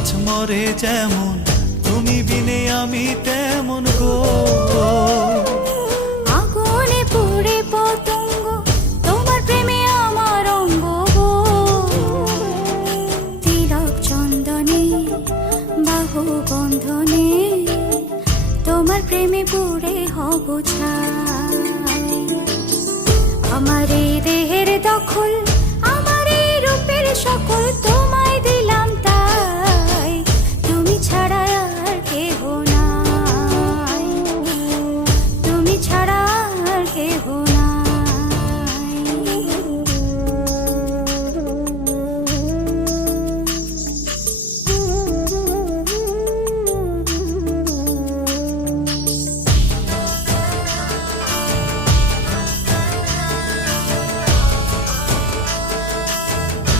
মাছ মরে যেমন, তুমি বিনে আমি তেমন গো। আগুনে পুড়ে পতঙ্গ, তোমার প্রেমে আমার অঙ্গ গো। তিলক চন্দনে বাহু বন্ধনে, তোমার প্রেমে পুড়ে হব ছাই। আমার এই দেহের দখল